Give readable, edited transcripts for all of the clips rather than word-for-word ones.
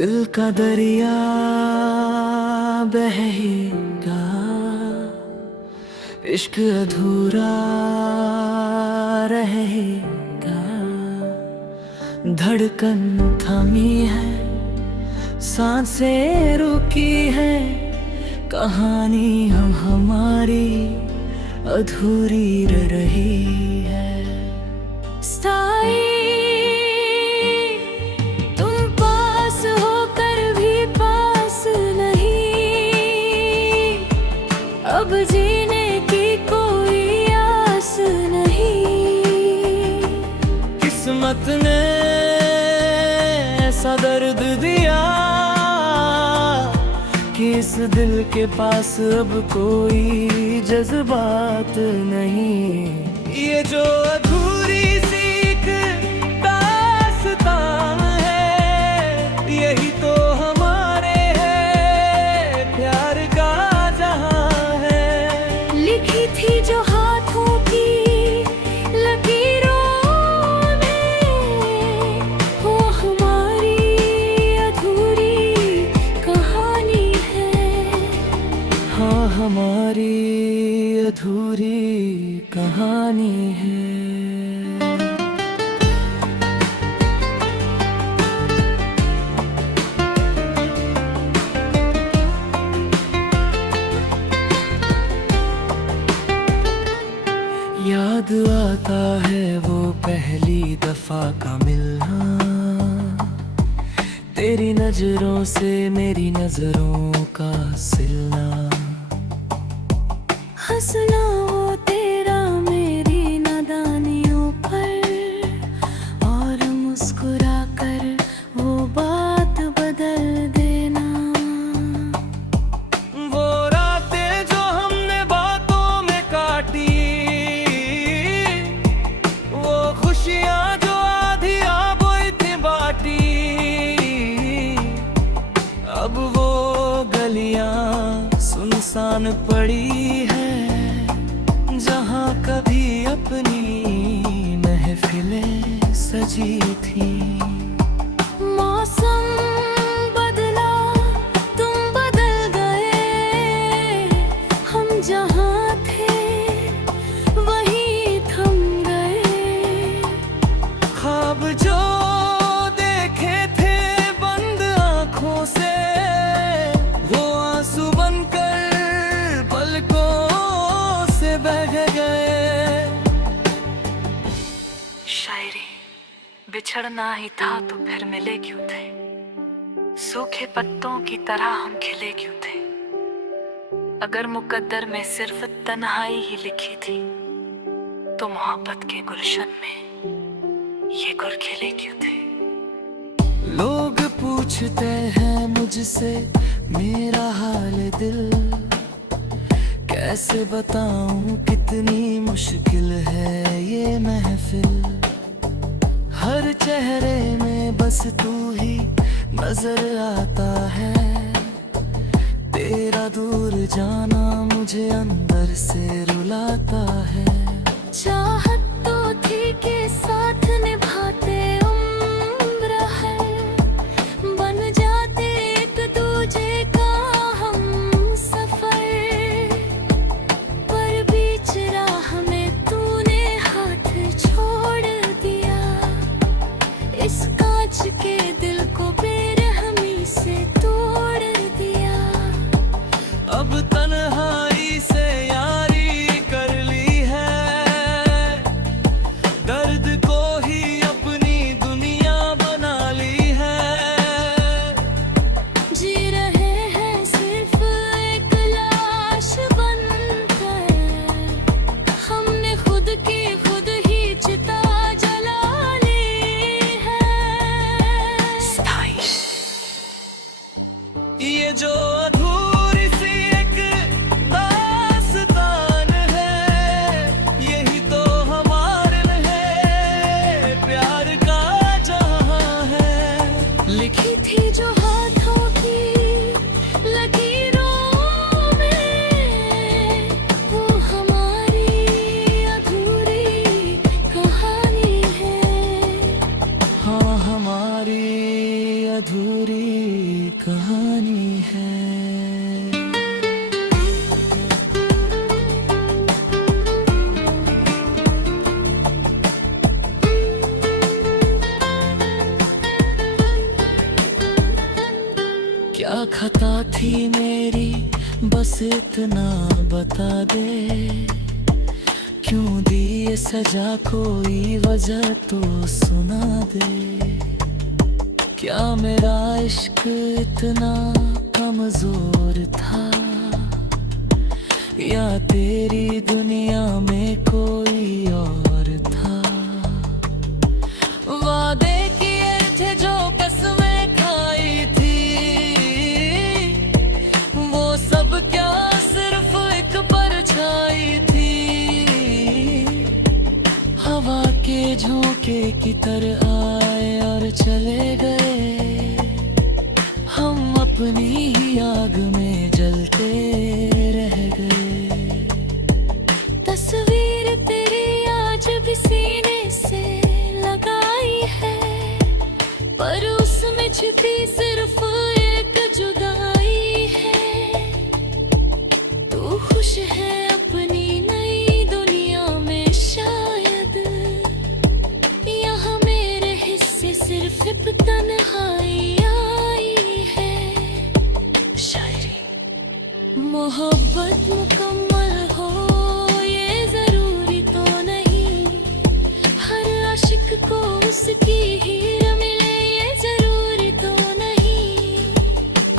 दिल का दरिया बहेगा, इश्क अधूरा रहेगा। धड़कन थमी है, सांसें रुकी है, कहानी हम हमारी अधूरी रह रही है। तुम पास होकर भी पास नहीं, अब जीने की कोई आस नहीं। किस्मत ने ऐसा दर्द दिया कि इस दिल के पास अब कोई जज्बात नहीं। ये जो अधूरी सी एक दास्तान है, यही तो हमारे है प्यार का जहां है। लिखी थी जो हाथों की लकीरों में, वो हमारी अधूरी कहानी है। हाँ, हमारी अधूरी कहानी है। याद आता है वो पहली दफा का मिलना, तेरी नजरों से मेरी नजरों का सिलना। हंसना वो तेरा मेरी नादानियों पर, और मुस्कुरा कर वो बात बदल देना। वो रातें जो हमने बातों में काटी, वो खुशियाँ जो आधी आबोई थी बाटी। अब वो गलियाँ सुनसान पड़ी है, जहाँ कभी अपनी महफिलें सजी थी। मौसम बदला, तुम बदल गए, हम जहाँ थे वहीं थम गए। ख्वाब जो देखे थे बंद आँखों से, वो आंसू बनकर पलकों से बह गए। शायरी बिछड़ना ही था तो फिर मिले क्यों थे, सूखे पत्तों की तरह हम खिले क्यों थे। अगर मुकद्दर में सिर्फ तन्हाई ही लिखी थी, तो मोहब्बत के गुलशन में ये गुल खिले क्यों थे। लोग पूछते हैं मुझसे मेरा हाल दिल, कैसे बताऊं कितनी मुश्किल है ये महफिल। हर चेहरे में बस तू ही नजर आता है, तेरा दूर जाना मुझे अंदर से रुलाता है। चाहत तो थी के साथ निभाते उम्र है, बन जाते एक दूजे का हम सफर। पर बीच राह में तूने हाथ छोड़ दिया, इस कांच के दिल को बेरहमी से तोड़ दिया। अब तन्हाई से यारी कर ली है, दर्द को ही मेरी, बस इतना बता दे, क्यों दी ये सजा, कोई वजह तो सुना दे। क्या मेरा इश्क इतना कमजोर था, या तेरी दुनिया में कोई और था। वादे किए थे जो कसमें खाई थी, वो सब क्या सिर्फ एक परछाई थी। हवा के झोंके की तरह आए और चले गए, हम अपनी ही आग में जलते रह गए। तस्वीर तेरी आज भी सीने से लगाई है, पर उसमें छिपी सिर्फ एक जुदाई है। तू खुश है अपनी नई दुनिया में शायद, यहाँ मेरे हिस्से सिर्फ एक तन्हाई आई है। शायरी। मोहब्बत मुकम्मल हो ये जरूरी तो नहीं, हर आशिक को उसकी हीर मिले ये जरूरी तो नहीं।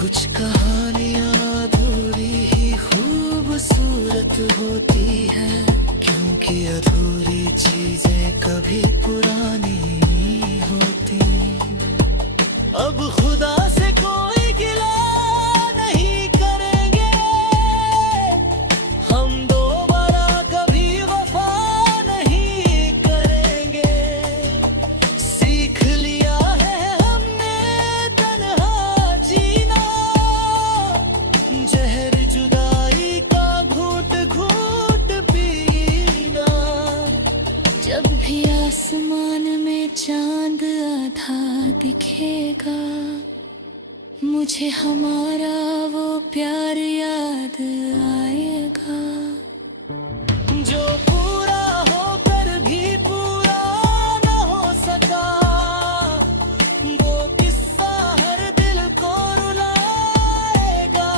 कुछ कहानियाँ अधूरी ही खूबसूरत होती हैं, क्योंकि अधूरी चीजें कभी पुरानी होती। अब खुदा से कोई गिला नहीं करेंगे, हम दोबारा कभी वफा नहीं करेंगे। सीख लिया है हमने तन्हा जीना, जहर जुदाई का घूंट घूंट पीना। जब भी आसमान में चांद आधा दिखेगा, मुझे हमारा वो प्यार याद आएगा। जो पूरा होकर भी पूरा न हो सका, वो किस्सा हर दिल को रुलाएगा।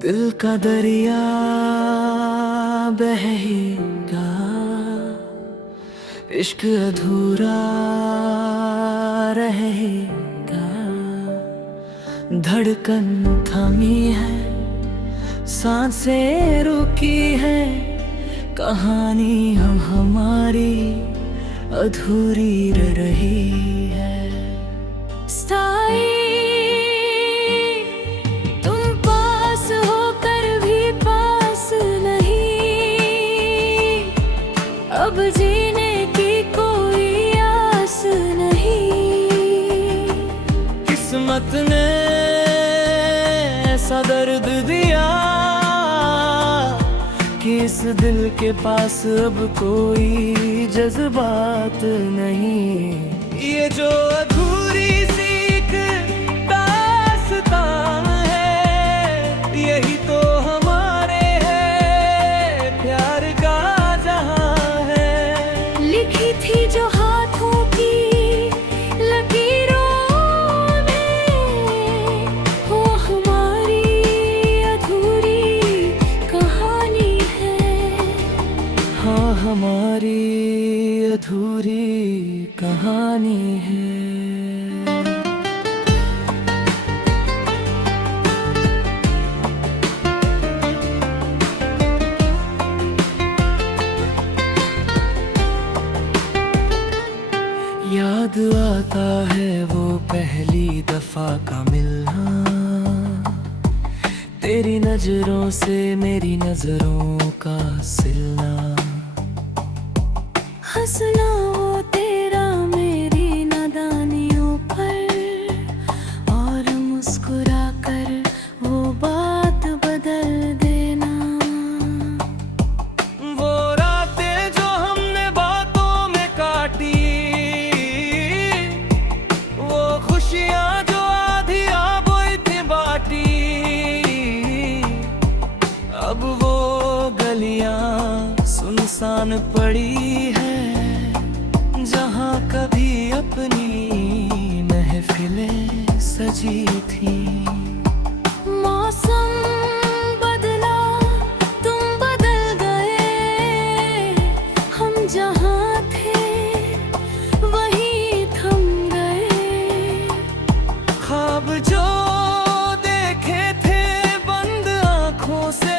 दिल का दरिया बहेगा, इश्क अधूरा रहेगा। धड़कन थमी है, सांसें रुकी है, कहानी हम हमारी अधूरी रही है। स्थाई तुम पास होकर भी पास नहीं, अब जीने की कोई आस नहीं। किस्मत ने ऐसा दर्द दिया कि इस दिल के पास अब कोई जज्बात नहीं। ये जो अधूरी सी एक दास्तान है, यही तो हमारे है प्यार का जहां है। लिखी थी जो हाथों की लकीरों में, वो हमारी अधूरी कहानी है। हाँ, हमारी अधूरी कहानी है। याद आता है वो पहली दफा का मिलना, तेरी नजरों से मेरी नजरों का सिलना। हंसना वो तेरा मेरी नादानियों पर, और मुस्कुरा कर वो बात बदल देना। वो रातें जो हमने बातों में काटी, वो खुशियाँ जो आधी आबोई थी बाटी, अब वो सुनसान पड़ी है, जहाँ कभी अपनी महफिलें सजी थी। मौसम बदला, तुम बदल गए, हम जहाँ थे वहीं थम गए। ख्वाब जो देखे थे बंद आँखों से,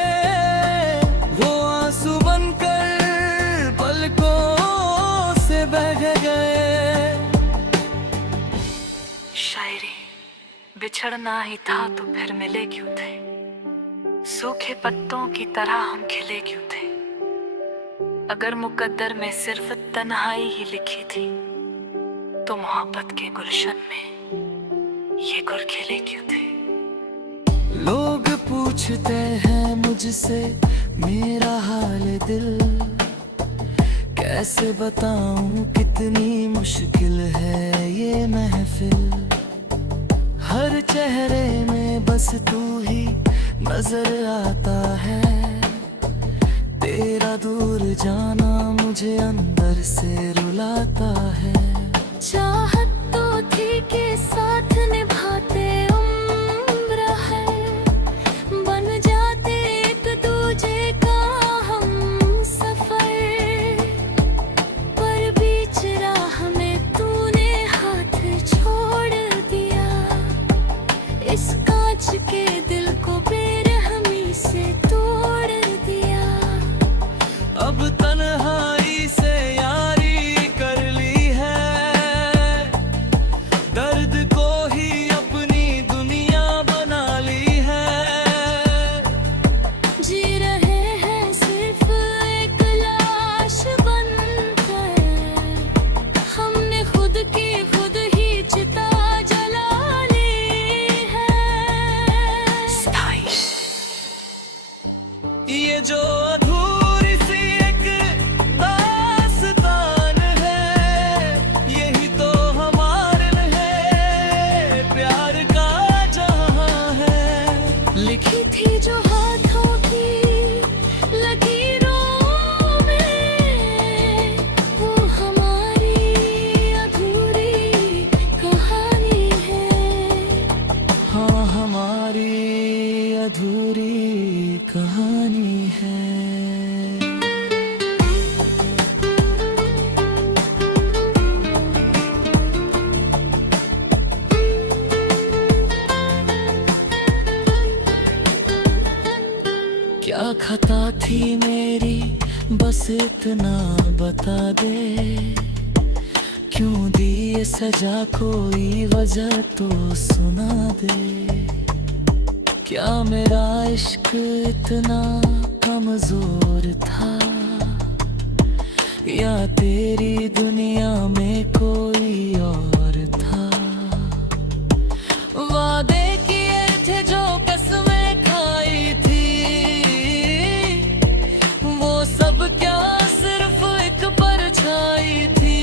वो आंसू बनकर पलकों से बह गए। शायरी बिछड़ना ही था तो फिर मिले क्यों थे, सूखे पत्तों की तरह हम खिले क्यों थे। अगर मुकद्दर में सिर्फ तन्हाई ही लिखी थी, तो मोहब्बत के गुलशन में ये गुल खिले क्यों थे। लोग पूछते हैं मुझसे मेरा हाल दिल, कैसे बताऊं कितनी मुश्किल है ये महफिल। हर चेहरे में बस तू ही नजर आता है, तेरा दूर जाना मुझे अंदर से रुलाता है। चाहत तो थी कि साथ निभाते उम्र है, बन जाते एक दूजे का हम सफर। पर बीच राह में तूने हाथ छोड़ दिया, इस कांच के दिल को बेरहमी से तोड़ दिया। अब तन्हाई से यारी कर ली है, दर्द को ही अपनी दुनिया बना ली है। जी रहे हैं सिर्फ एक लाश बनकर, हमने खुद की खुद ही चिता जला ली है। ये जो अधूरी सी एक दास्तान है, यही तो हमारे है प्यार का जहां है। लिखी थी जो हाथों की लकीरों में, वो हमारी अधूरी कहानी है। हाँ, हमारी अधूरी कहानी है। क्या खता थी मेरी बस इतना बता दे, क्यों दी ये सजा कोई वजह तो सुना दे। क्या मेरा इश्क इतना कमजोर था, या तेरी दुनिया में कोई और था। वादे किए थे जो कसमें खाई थी, वो सब क्या सिर्फ एक परछाई थी।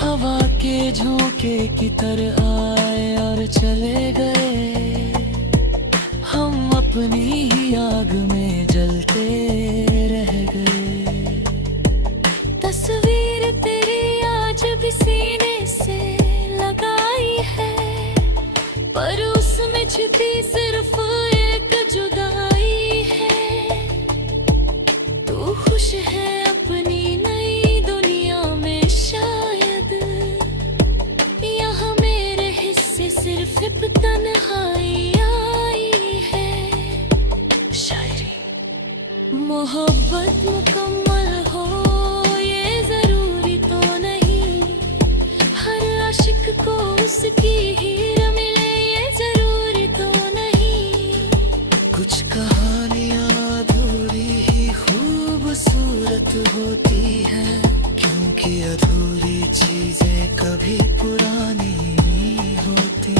हवा के झोंके की तरह आए और चले गए, हम अपनी ही आग में जलते रह गए। तस्वीर तेरी आज भी सीने से लगाई है, पर उसमें छिपी सिर्फ एक जुदाई है। तू खुश है अपनी नई दुनिया में शायद, यहाँ मेरे हिस्से सिर्फ एक तन्हाई आई है। शायरी मोहब्बत मुकम्मल हो ये जरूरी तो नहीं, हर आशिक को उसकी हीर मिले ये जरूरी तो नहीं। कुछ कहानियाँ अधूरी ही खूबसूरत होती हैं, क्योंकि अधूरी चीजें कभी पुरानी होती।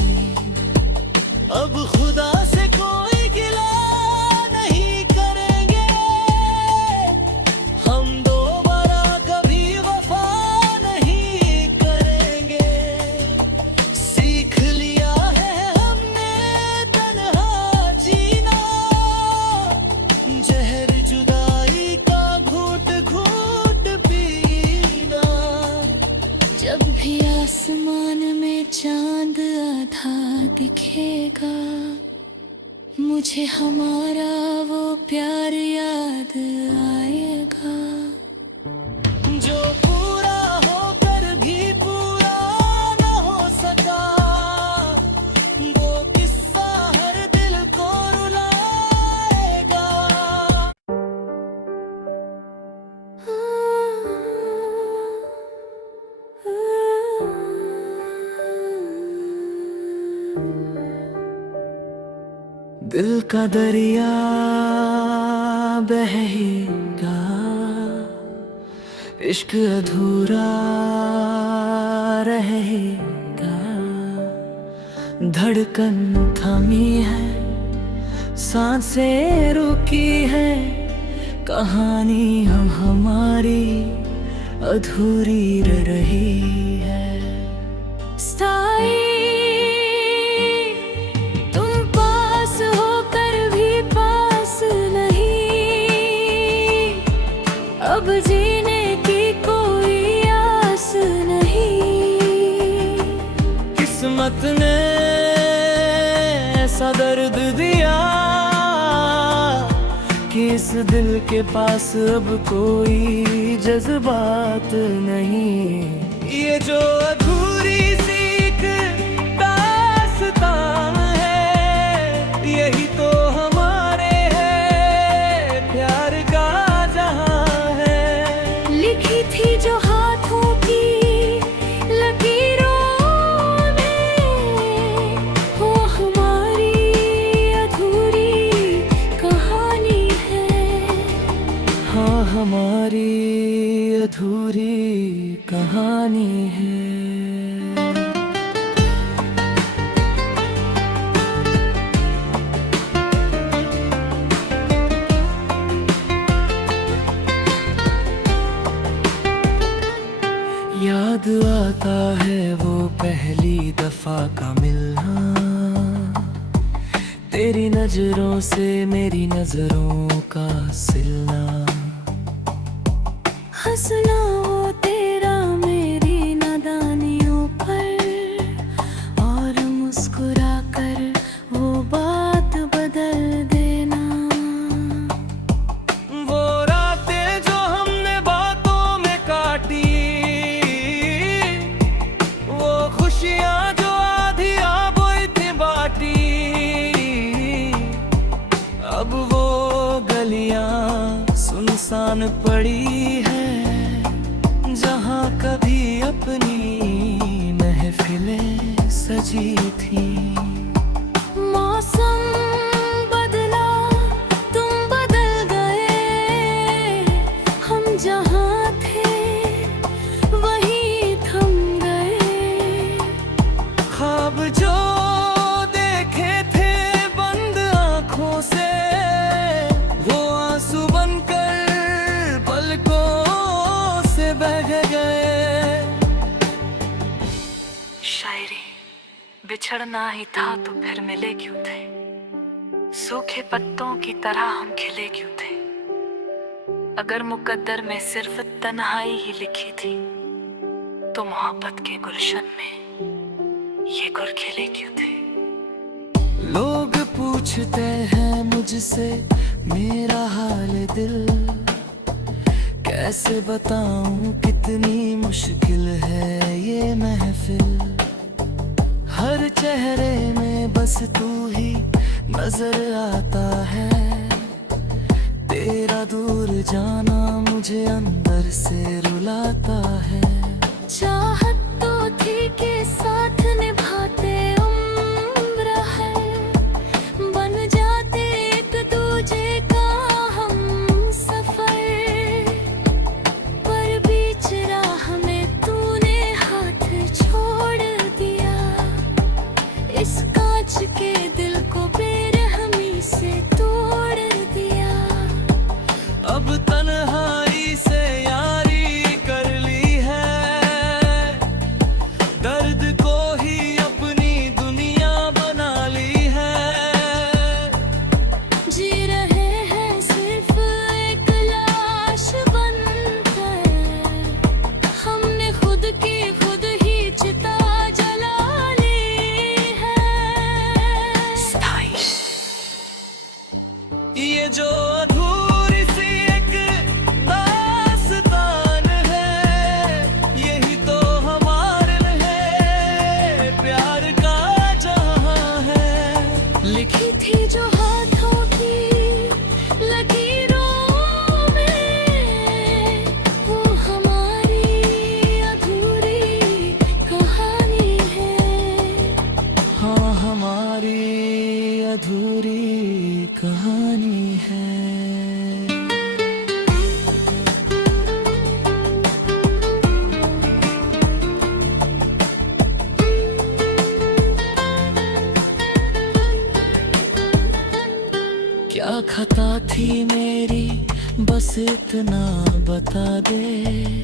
अब खुदा से कोई गिला नहीं करेंगे, हम दोबारा कभी वफा नहीं करेंगे। सीख ली चांद आधा दिखेगा, मुझे हमारा वो प्यार याद आएगा। जो पूरा होकर भी पूरा न हो सका, वो किस्सा हर दिल को रुलाएगा। दिल का दरिया बहेगा, इश्क अधूरा रहेगा। धड़कन थमी है, सांसें रुकी है, कहानी हम हमारी अधूरी रह रही है। स्थाई तुम पास होकर भी पास नहीं, अब जीने की कोई आस नहीं। किस्मत ने ऐसा दर्द दिया कि इस दिल के पास अब कोई जज्बात नहीं। ये जो अधूरी सी एक दास्तान है, यही तो हमारे है प्यार का जहां है। लिखी थी जो हाथों की लकीरों में, वो हमारी अधूरी कहानी है। हाँ, हमारी अधूरी कहानी है। याद आता है वो पहली दफा का मिलना, तेरी नजरों से मेरी नजरों का सिलना। हंसना वो तेरा मेरी नादानियों पर, और मुस्कुरा कर वो बात बदल देना। वो रातें जो हमने बातों में काटी, वो खुशियाँ जो आधी आबोई थी बाटी। अब वो गलियाँ सुनसान पड़ी है, जहाँ कभी अपनी महफिलें सजी थी। मौसम बदला, तुम बदल गए, हम जहाँ थे वहीं थम गए। ख्वाब जो देखे थे बंद आँखों से, वो आंसू बनकर पलकों से बह गए। शायरी बिछड़ना ही था तो फिर मिले क्यों थे, सूखे पत्तों की तरह हम खिले क्यों थे। अगर मुकद्दर में सिर्फ तन्हाई ही लिखी थी, तो मोहब्बत के गुलशन में ये गुल खिले क्यों थे। लोग पूछते हैं मुझसे मेरा हाल दिल, कैसे बताऊं कितनी मुश्किल है ये महफिल। हर चेहरे में बस तू ही नजर आता है, तेरा दूर जाना मुझे अंदर से रुलाता है। चाहत तो थी के साथ निभाते उम्र है, बन जाते एक दूजे का हम सफर। पर बीच राह में तूने हाथ छोड़ दिया, इस कांच के दिल को बेरहमी से तोड़ दिया। अब तन्हाई से यारी कर ली है, दर्द को ही थी मेरी, बस इतना बता दे।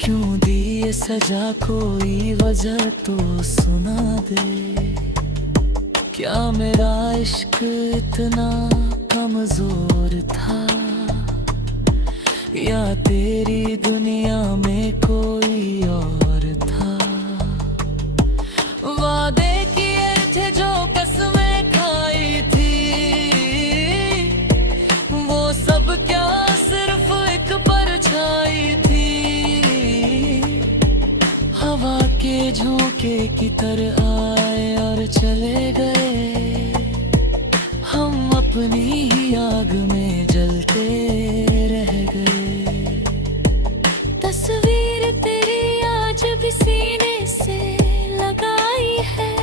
क्यों दी ये सजा, कोई वजह तो सुना दे। क्या मेरा इश्क इतना कमजोर था, या तेरी दुनिया में कोई और था। वादे किए थे जो कसमें खाई थी, वो सब क्या सिर्फ एक परछाई थी। हवा के झोंके की तरह आए और चले गए, हम अपनी ही आग में जलते रह गए। तस्वीर तेरी आज भी सीने से लगाई है,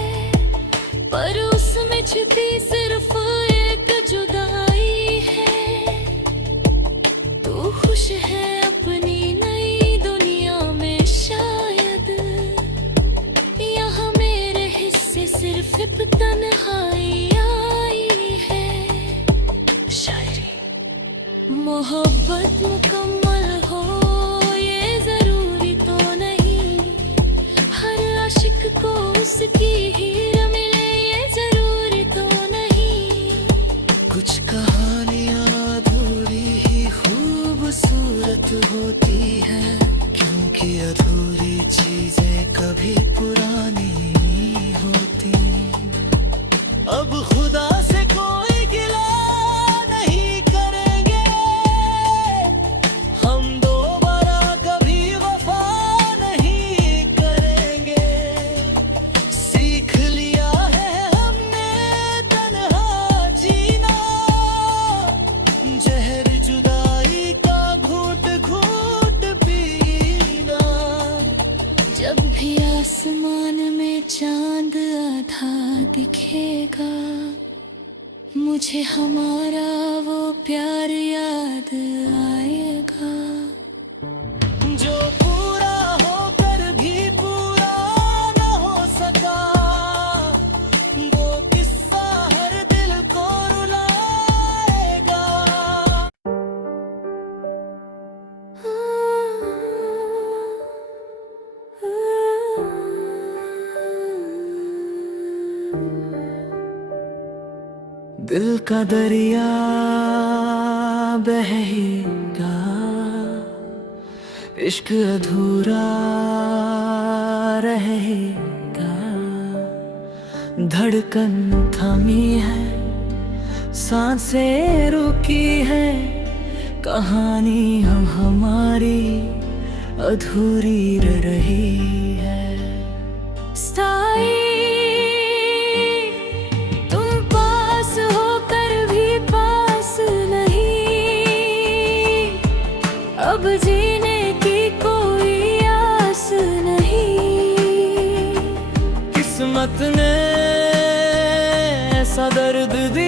पर उसमें छिपी सिर्फ एक जुदाई है। तू खुश है अपनी नई दुनिया में शायद, यहाँ मेरे हिस्से सिर्फ एक तन्हाई आई है। शायरी मोहब्बत मुकम्मल हो ये जरूरी तो नहीं, हर आशिक को उसकी हीर मिले ये जरूरी तो नहीं। कुछ कहानियाँ अधूरी ही खूबसूरत होती हैं, क्योंकि अधूरी चीजें कभी पुरानी नहीं होती। अब खुदा से कोई गिला नहीं करेंगे, हम दोबारा कभी वफा नहीं करेंगे। सीख लिया है हमने तन्हा जीना, जहर जुदाई का घूट घूट पीना। जब भी आसमान में चांद आधा दिखेगा, मुझे हमारा वो प्यार याद आएगा। जो पूरा होकर भी पूरा न हो सका, वो किस्सा हर दिल को रुलाएगा। दिल का दरिया बहेगा, इश्क अधूरा रहेगा। धड़कन थमी है, सांसें रुकी है, कहानी हम हमारी अधूरी रही है। स्थाई तुम पास होकर भी पास नहीं, अब जीने की कोई आस नहीं। किस्मत ने ऐसा दर्द दिया